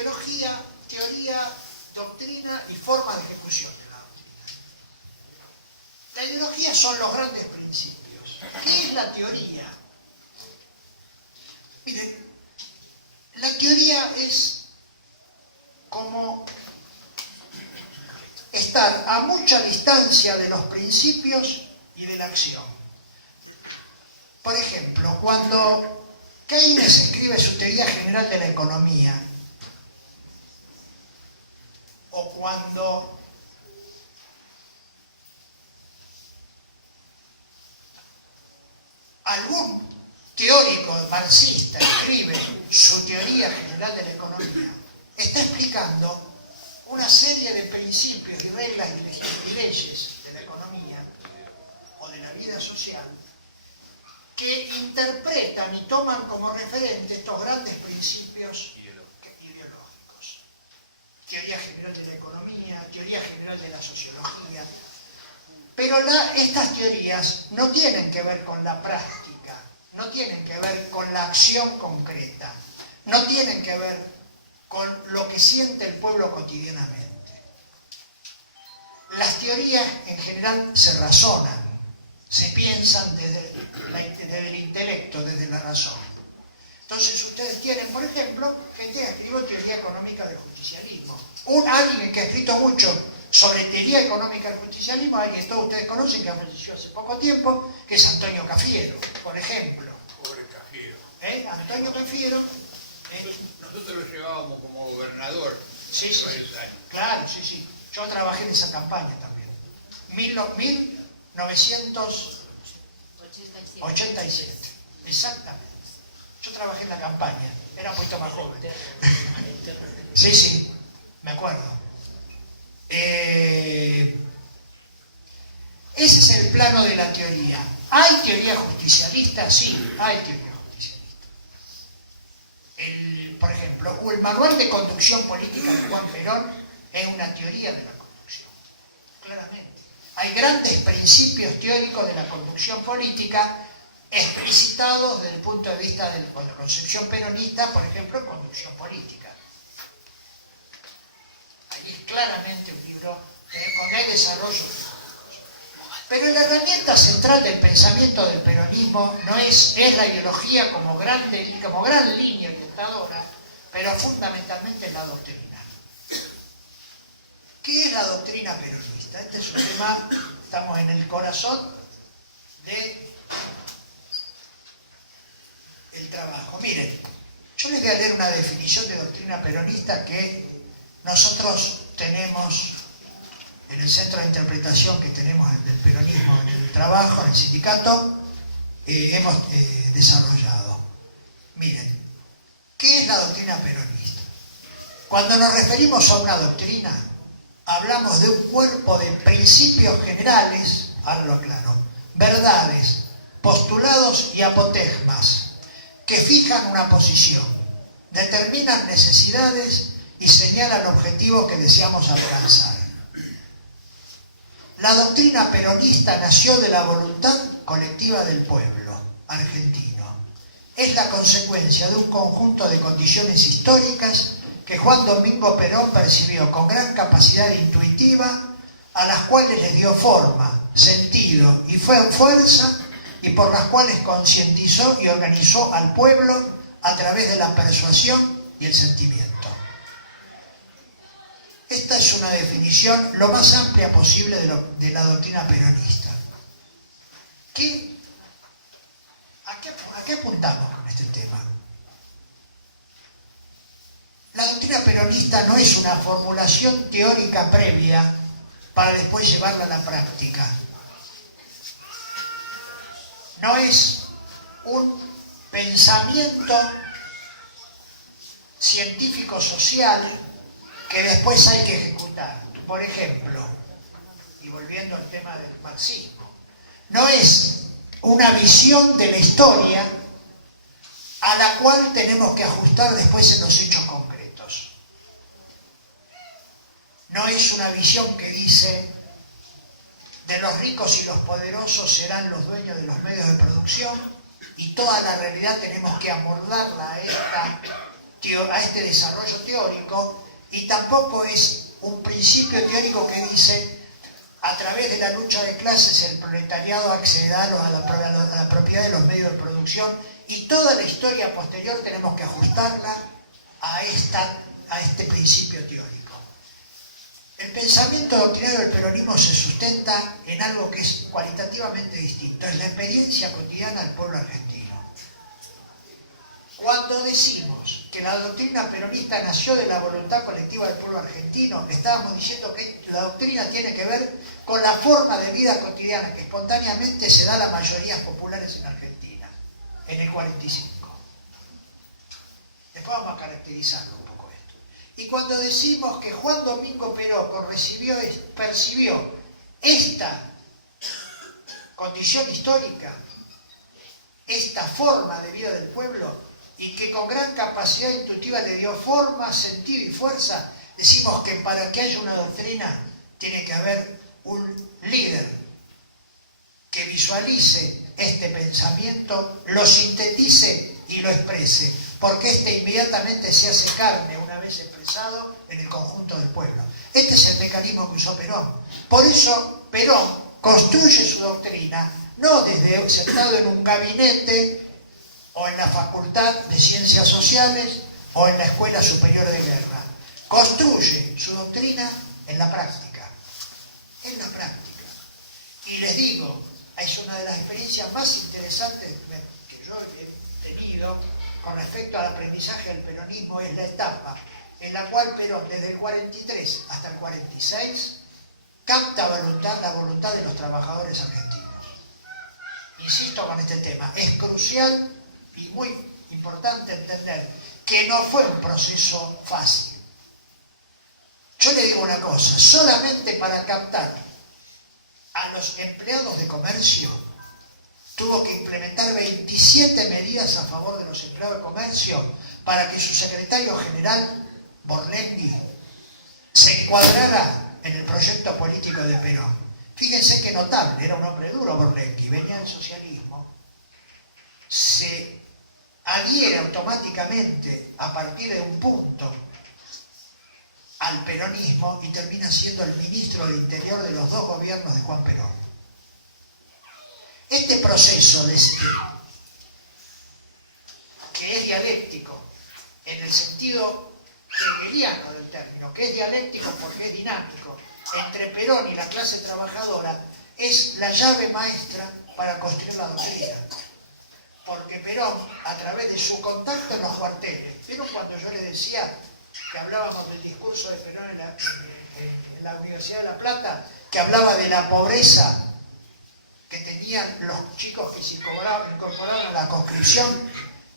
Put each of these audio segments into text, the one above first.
ideología, teoría, doctrina y forma de ejecución de la doctrina. La ideología son los grandes principios. ¿Qué es la teoría? Miren, la teoría es como estar a mucha distancia de los principios y de la acción. Por ejemplo, cuando Keynes escribe su teoría general de la economía, o cuando algún teórico marxista escribe su teoría general de la economía, está explicando una serie de principios y reglas y leyes de la economía o de la vida social que interpretan y toman como referente estos grandes principios ideológicos. Teoría general de la economía, teoría general de la sociología. Pero estas teorías no tienen que ver con la práctica, no tienen que ver con la acción concreta, no tienen que ver con lo que siente el pueblo cotidianamente. Las teorías en general se razonan, se piensan desde el intelecto, desde la razón. Entonces ustedes tienen, por ejemplo, gente que escribió teoría económica del justicialismo. Alguien que ha escrito mucho sobre teoría económica del justicialismo, alguien que todos ustedes conocen, que falleció hace poco tiempo, que es Antonio Cafiero, por ejemplo. Pobre Cafiero. Antonio Cafiero. Nosotros lo llevábamos como gobernador. Sí, sí. Claro, sí, sí. Yo trabajé en esa campaña también. 1987. Exactamente. Yo trabajé en la campaña. Era mucho más joven. Sí, sí. Me acuerdo. Ese es el plano de la teoría. ¿Hay teoría justicialista? Sí, hay teoría justicialista. Por ejemplo, el manual de conducción política de Juan Perón es una teoría de la conducción, claramente. Hay grandes principios teóricos de la conducción política explicitados desde el punto de vista de la concepción peronista, por ejemplo, conducción política. Ahí es claramente un libro donde hay desarrollo. Pero la herramienta central del pensamiento del peronismo no es la ideología como gran línea orientadora, pero fundamentalmente es la doctrina. ¿Qué es la doctrina peronista? Este es un tema, estamos en el corazón del trabajo. Miren, yo les voy a leer una definición de doctrina peronista que nosotros tenemos en el centro de interpretación que tenemos del peronismo en el trabajo, en el sindicato, hemos desarrollado. Miren, ¿qué es la doctrina peronista? Cuando nos referimos a una doctrina, hablamos de un cuerpo de principios generales, ahora lo aclaro, verdades, postulados y apotegmas, que fijan una posición, determinan necesidades y señalan objetivos que deseamos alcanzar. La doctrina peronista nació de la voluntad colectiva del pueblo argentino. Es la consecuencia de un conjunto de condiciones históricas que Juan Domingo Perón percibió con gran capacidad intuitiva, a las cuales le dio forma, sentido y fuerza, y por las cuales concientizó y organizó al pueblo a través de la persuasión y el sentimiento. Esta es una definición lo más amplia posible de la doctrina peronista. ¿A qué apuntamos con este tema? La doctrina peronista no es una formulación teórica previa para después llevarla a la práctica. No es un pensamiento científico-social que después hay que ejecutar. Por ejemplo, y volviendo al tema del marxismo, no es una visión de la historia a la cual tenemos que ajustar después en los hechos concretos. No es una visión que dice de los ricos y los poderosos serán los dueños de los medios de producción y toda la realidad tenemos que amoldarla a esta a este desarrollo teórico, y tampoco es un principio teórico que dice a través de la lucha de clases el proletariado accederá a la propiedad de los medios de producción, y toda la historia posterior tenemos que ajustarla a este principio teórico. El pensamiento doctrinario del peronismo se sustenta en algo que es cualitativamente distinto, es la experiencia cotidiana del pueblo argentino. Cuando decimos que la doctrina peronista nació de la voluntad colectiva del pueblo argentino, estábamos diciendo que la doctrina tiene que ver con la forma de vida cotidiana que espontáneamente se da a las mayorías populares en Argentina, en el 45. Después vamos a caracterizarlo un poco esto. Y cuando decimos que Juan Domingo Perón percibió esta condición histórica, esta forma de vida del pueblo, y que con gran capacidad intuitiva le dio forma, sentido y fuerza, decimos que para que haya una doctrina tiene que haber un líder que visualice este pensamiento, lo sintetice y lo exprese, porque este inmediatamente se hace carne una vez expresado en el conjunto del pueblo. Este es el mecanismo que usó Perón. Por eso Perón construye su doctrina no desde sentado en un gabinete o en la Facultad de Ciencias Sociales o en la Escuela Superior de Guerra. Construye su doctrina en la práctica. En la práctica. Y les digo, es una de las experiencias más interesantes que yo he tenido con respecto al aprendizaje del peronismo, es la etapa en la cual Perón, desde el 43 hasta el 46, capta la voluntad de los trabajadores argentinos. Insisto con este tema, es crucial y muy importante entender que no fue un proceso fácil. Yo le digo una cosa, solamente para captar a los empleados de comercio tuvo que implementar 27 medidas a favor de los empleados de comercio para que su secretario general, Borlenghi, se encuadrara en el proyecto político de Perón. Fíjense qué notable, era un hombre duro Borlenghi, venía del socialismo, se adhiere automáticamente a partir de un punto al peronismo y termina siendo el ministro del Interior de los dos gobiernos de Juan Perón. Este proceso que es dialéctico en el sentido hegeliano del término, que es dialéctico porque es dinámico, entre Perón y la clase trabajadora, es la llave maestra para construir la doctrina. Porque Perón, a través de su contacto en los cuarteles, ¿vieron cuando yo les decía que hablábamos del discurso de Perón en la Universidad de La Plata, que hablaba de la pobreza que tenían los chicos que se incorporaban a la conscripción,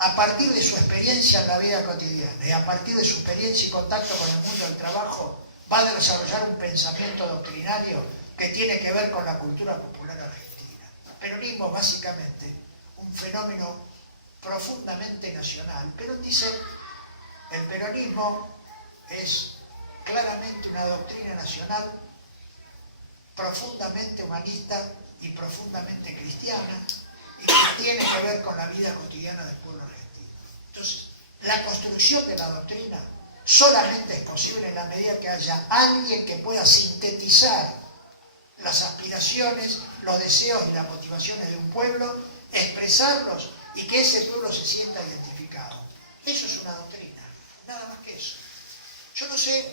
a partir de su experiencia en la vida cotidiana y a partir de su experiencia y contacto con el mundo del trabajo, va a desarrollar un pensamiento doctrinario que tiene que ver con la cultura popular argentina. El peronismo es básicamente un fenómeno profundamente nacional. Perón dice, el peronismo es claramente una doctrina nacional, profundamente humanista y profundamente cristiana, y que tiene que ver con la vida cotidiana del pueblo argentino. Entonces, la construcción de la doctrina solamente es posible en la medida que haya alguien que pueda sintetizar las aspiraciones, los deseos y las motivaciones de un pueblo, expresarlos y que ese pueblo se sienta identificado. Eso es una doctrina, nada más que eso. Yo no sé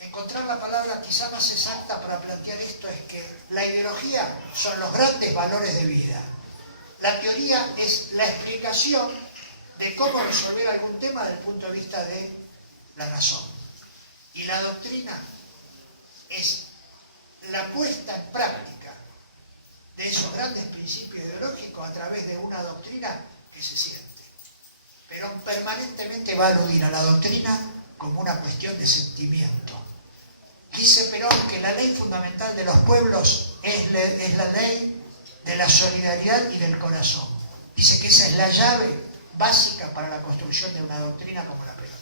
encontrar la palabra quizá más exacta para plantear esto, es que la ideología son los grandes valores de vida. La teoría es la explicación de cómo resolver algún tema desde el punto de vista de la razón. Y la doctrina es la puesta en práctica de esos grandes principios ideológicos a través de una doctrina que se siente. Pero permanentemente va a aludir a la doctrina como una cuestión de sentimiento. Dice Perón que la ley fundamental de los pueblos es la ley de la solidaridad y del corazón. Dice que esa es la llave básica para la construcción de una doctrina como la peronista.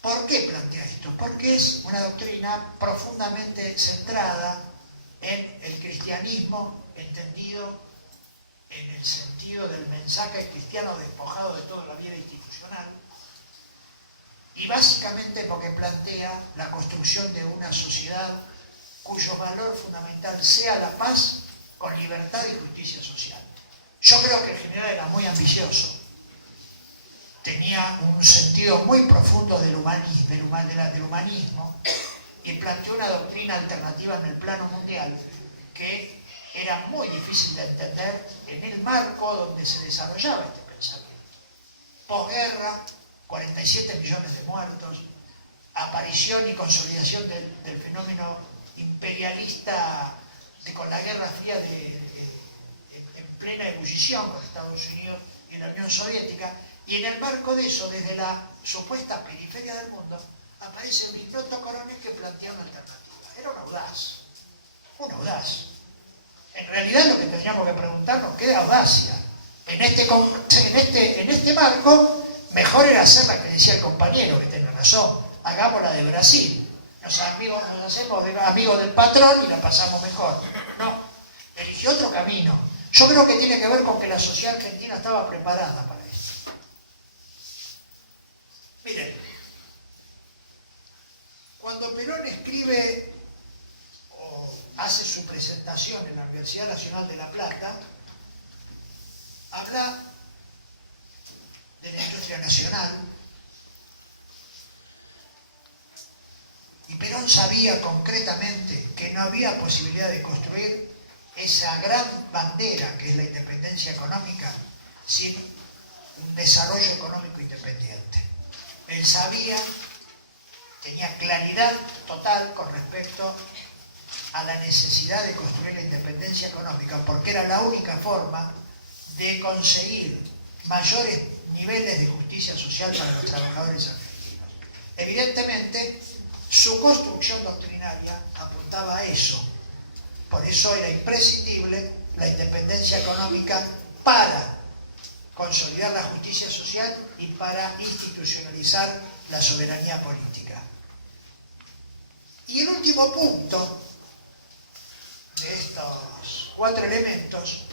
¿Por qué plantea esto? Porque es una doctrina profundamente centrada en el cristianismo entendido en el sentido sentido del mensaje cristiano despojado de toda la vida institucional, y básicamente porque plantea la construcción de una sociedad cuyo valor fundamental sea la paz con libertad y justicia social. Yo creo que el general era muy ambicioso, tenía un sentido muy profundo del humanismo y planteó una doctrina alternativa en el plano mundial que era muy difícil de entender en el marco donde se desarrollaba este pensamiento. Posguerra, 47 millones de muertos, aparición y consolidación del fenómeno imperialista con la Guerra Fría en plena ebullición con Estados Unidos y la Unión Soviética, y en el marco de eso, desde la supuesta periferia del mundo, aparece el Vignoto Coronel que plantea una alternativa. Era un audaz, un audaz. En realidad lo que tendríamos que preguntarnos, ¿qué audacia? En este marco, mejor era hacer la que decía el compañero, que tiene razón, hagámosla de Brasil. Nos hacemos amigos del patrón y la pasamos mejor. No, eligió otro camino. Yo creo que tiene que ver con que la sociedad argentina estaba preparada para esto. Miren, cuando Perón escribe o hace su presentación en la Universidad Nacional de La Plata, habla de la industria nacional, y Perón sabía concretamente que no había posibilidad de construir esa gran bandera que es la independencia económica sin un desarrollo económico independiente. Él sabía, tenía claridad total con respecto a la necesidad de construir la independencia económica, porque era la única forma de conseguir mayores niveles de justicia social para los trabajadores argentinos. Evidentemente, su construcción doctrinaria apuntaba a eso. Por eso era imprescindible la independencia económica para consolidar la justicia social y para institucionalizar la soberanía política. Y el último punto de estos 4 elementos